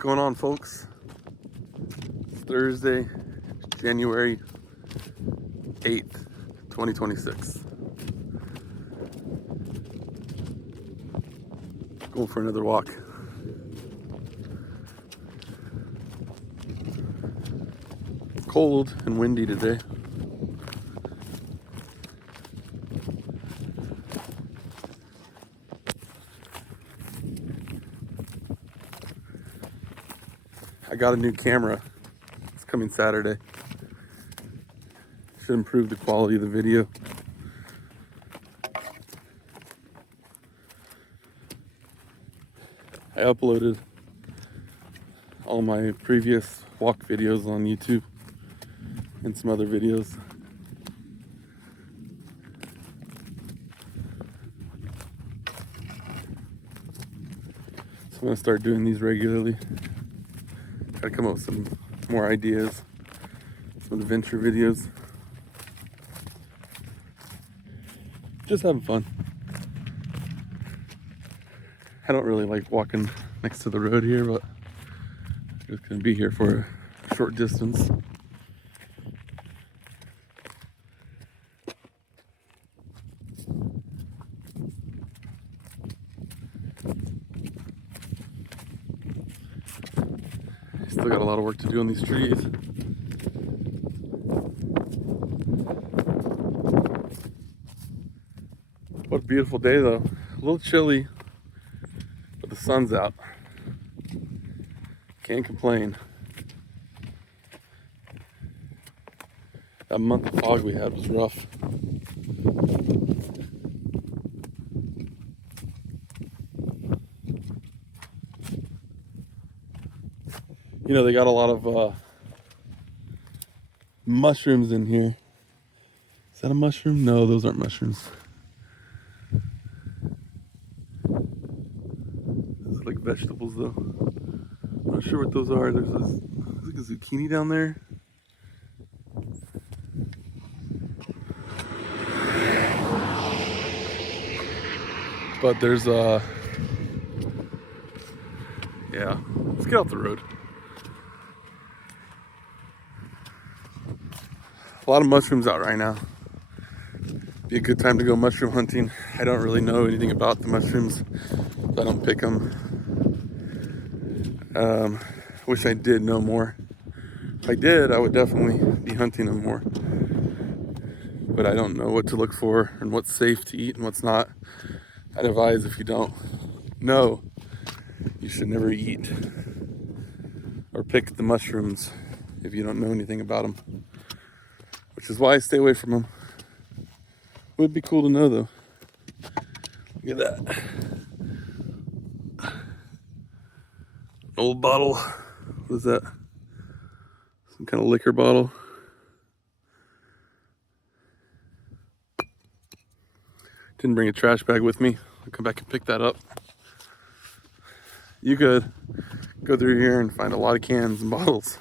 Going on, folks? It's Thursday, January 8th, 2026. Going for another walk. Cold and windy today. I got a new camera. It's coming Saturday. Should improve the quality of the video. I uploaded all my previous walk videos on YouTube and some other videos. So I'm gonna start doing these regularly. Try to come up with some more ideas, some adventure videos. Just having fun. I don't really like walking next to the road here, but I'm just gonna be here for a short distance. Still got a lot of work to do on these trees. What a beautiful day though. A little chilly, but the sun's out. Can't complain. That month of fog we had was rough. You know, they got a lot of mushrooms in here. Is that a mushroom? No, those aren't mushrooms. Those look like vegetables though. I'm not sure what those are. There's like a zucchini down there. But there's yeah, let's get off the road. A lot of mushrooms out right now. Be a good time to go mushroom hunting. I don't really know anything about the mushrooms. I don't pick them. Wish I did know more. If I did, I would definitely be hunting them more. But I don't know what to look for and what's safe to eat and what's not. I'd advise if you don't know, you should never eat or pick the mushrooms if you don't know anything about them. Which is why I stay away from them. Would be cool to know though. Look at that. Old bottle. What is that? Some kind of liquor bottle. Didn't bring a trash bag with me. I'll come back and pick that up. You could go through here and find a lot of cans and bottles.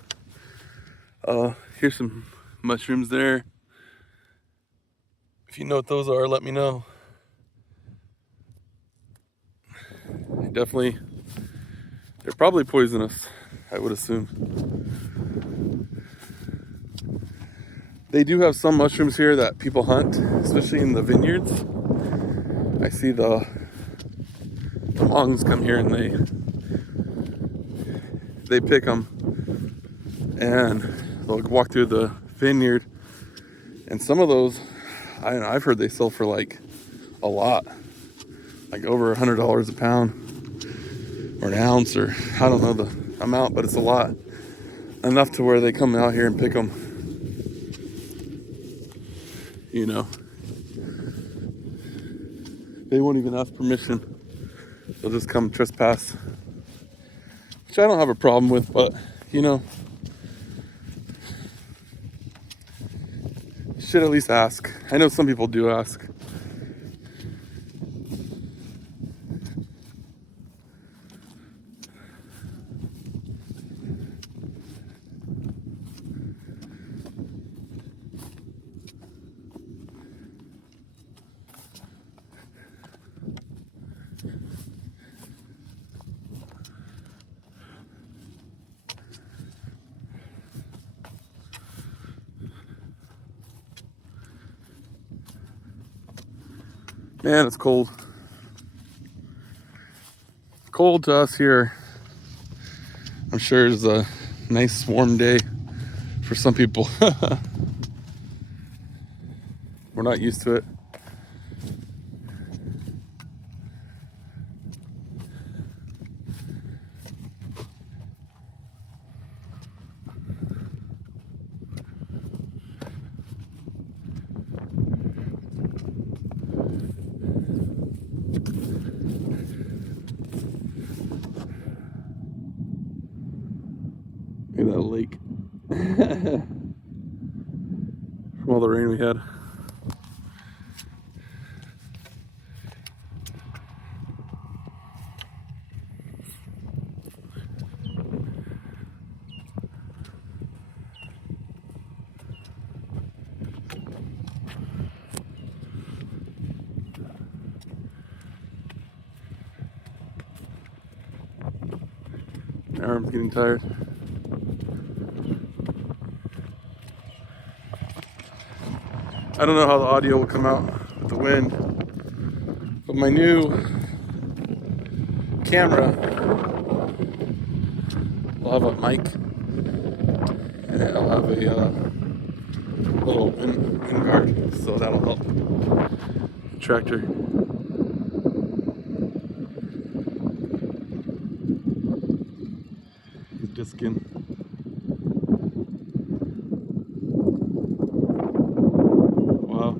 Here's some mushrooms there. If you know what those are, let me know. Definitely, they're probably poisonous, I would assume. They do have some mushrooms here that people hunt, especially in the vineyards. I see the Hmongs come here and they pick them and they'll walk through the vineyard. And some of those, I've heard they sell for like a lot, like over $100 a pound or an ounce, or I don't know the amount, but it's a lot, enough to where they come out here and pick them. You know, they won't even ask permission. They'll just come trespass, which I don't have a problem with, but you know, you should at least ask. I know some people do ask. Man, it's cold. Cold to us here. I'm sure it's a nice warm day for some people. We're not used to it. Look at that lake. From all the rain we had. My arm's getting tired. I don't know how the audio will come out with the wind, but my new camera will have a mic and it'll have a little wind guard, so that'll help the tractor. Diskin. Wow.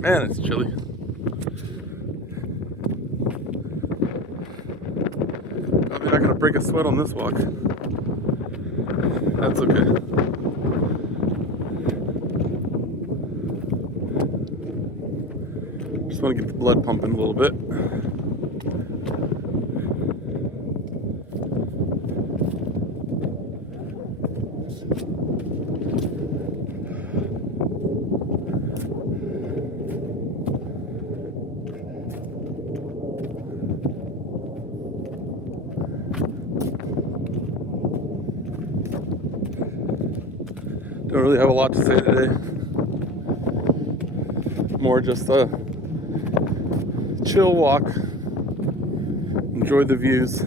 Man, it's chilly. Probably not gonna break a sweat on this walk. That's okay. Just want to get the blood pumping a little bit. Don't really have a lot to say today. More just a chill walk. Enjoy the views.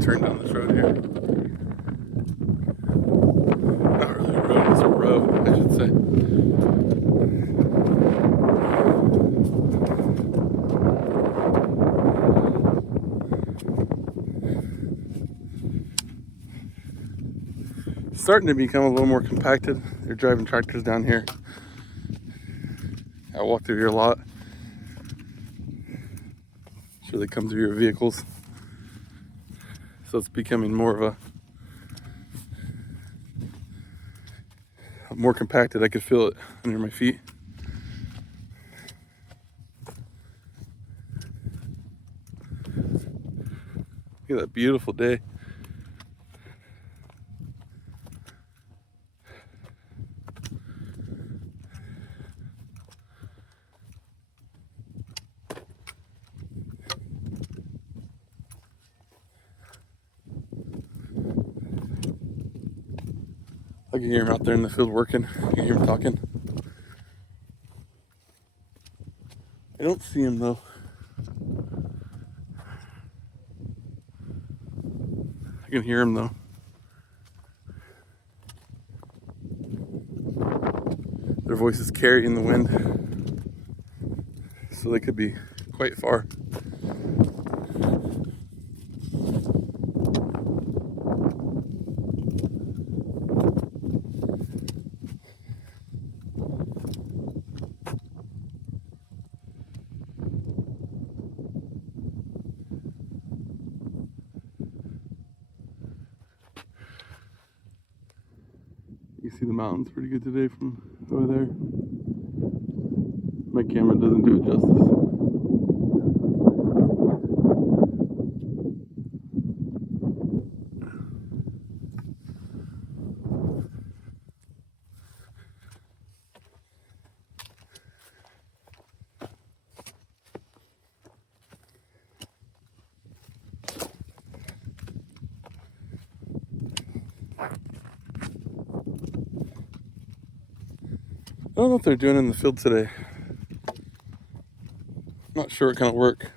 Turn down this road here. Not really a road, it's a road, I should say. It's starting to become a little more compacted. They're driving tractors down here. I walk through here a lot. Sure, they come through your vehicles. So it's becoming more of a more compacted. I could feel it under my feet. Look at that beautiful day. I can hear him out there in the field working. I can hear him talking. I don't see him though. I can hear them though. Their voices carry in the wind, so they could be quite far. You see the mountains pretty good today from over there. My camera doesn't do it justice. I don't know what they're doing in the field today. Not sure what kind of work.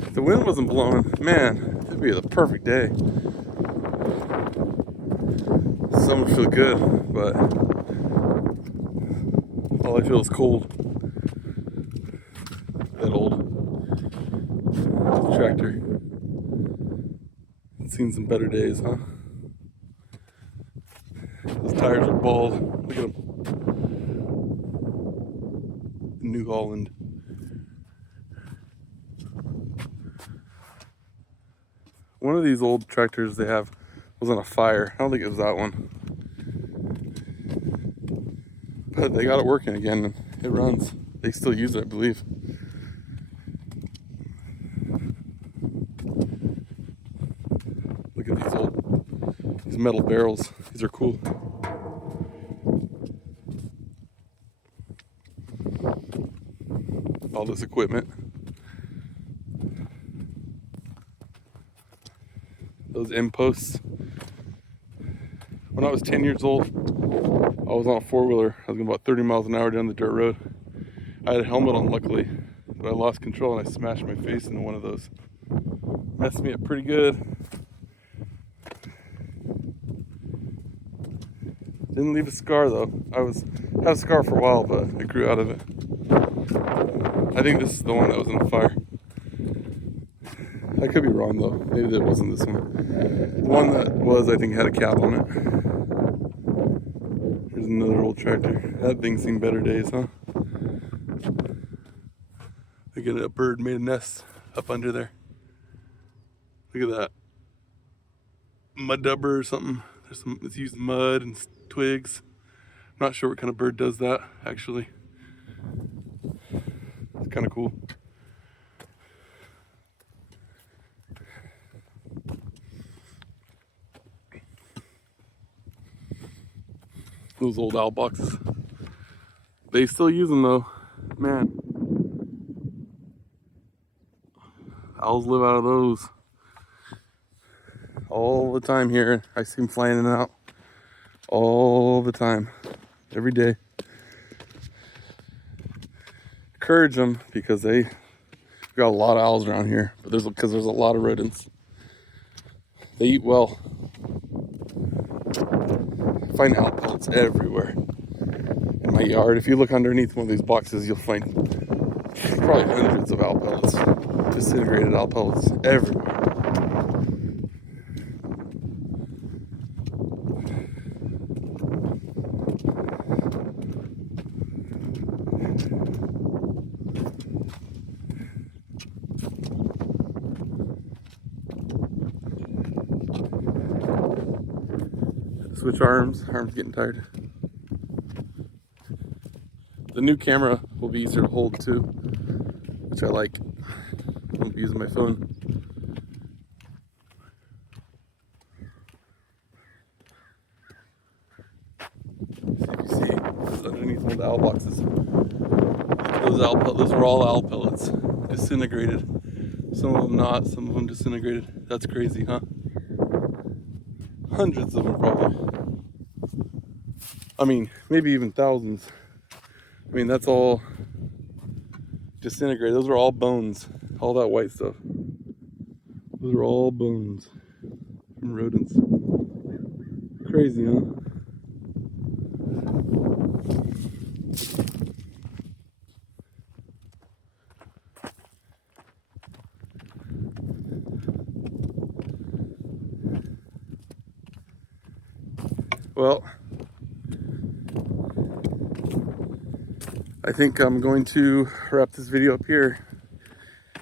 If the wind wasn't blowing, man, it'd be the perfect day. Sun would feel good, but all I feel is cold. That old tractor. It's seen some better days, huh? Those tires are bald. Look at them. New Holland. One of these old tractors they have was on a fire. I don't think it was that one. But they got it working again and it runs. They still use it, I believe. Look at these metal barrels. These are cool. All this equipment. Those end posts. When I was 10 years old, I was on a four-wheeler. I was going about 30 miles an hour down the dirt road. I had a helmet on, luckily, but I lost control and I smashed my face into one of those. Messed me up pretty good. Didn't leave a scar though. Had a scar for a while, but I grew out of it. I think this is the one that was in the fire. I could be wrong though. Maybe that wasn't this one. The one that was, I think, had a cap on it. Here's another old tractor. That thing's seen better days, huh? Look at a bird made a nest up under there. Look at that. Mud dubber or something. It's used mud and twigs. I'm not sure what kind of bird does that, actually. It's kind of cool. Those old owl boxes. They still use them though. Man. Owls live out of those. All the time here. I see them flying in and out. All the time. Every day. Encourage them because we got a lot of owls around here. But because there's a lot of rodents. They eat well. I find owl pellets everywhere in my yard. If you look underneath one of these boxes, you'll find probably hundreds of owl pellets, disintegrated owl pellets everywhere. Switch arms getting tired. The new camera will be easier to hold too, which I like. I won't be using my phone. See if you see this underneath one of the owl boxes. Those are all owl pellets, disintegrated. Some of them not, some of them disintegrated. That's crazy, huh? Hundreds of them probably. I mean, maybe even thousands. I mean, that's all disintegrated. Those are all bones. All that white stuff. Those are all bones from rodents. Crazy, huh? Well, I think I'm going to wrap this video up here,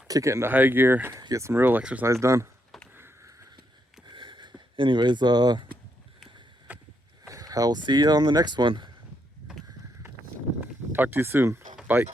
kick it into high gear, get some real exercise done. Anyways, I will see you on the next one. Talk to you soon. Bye.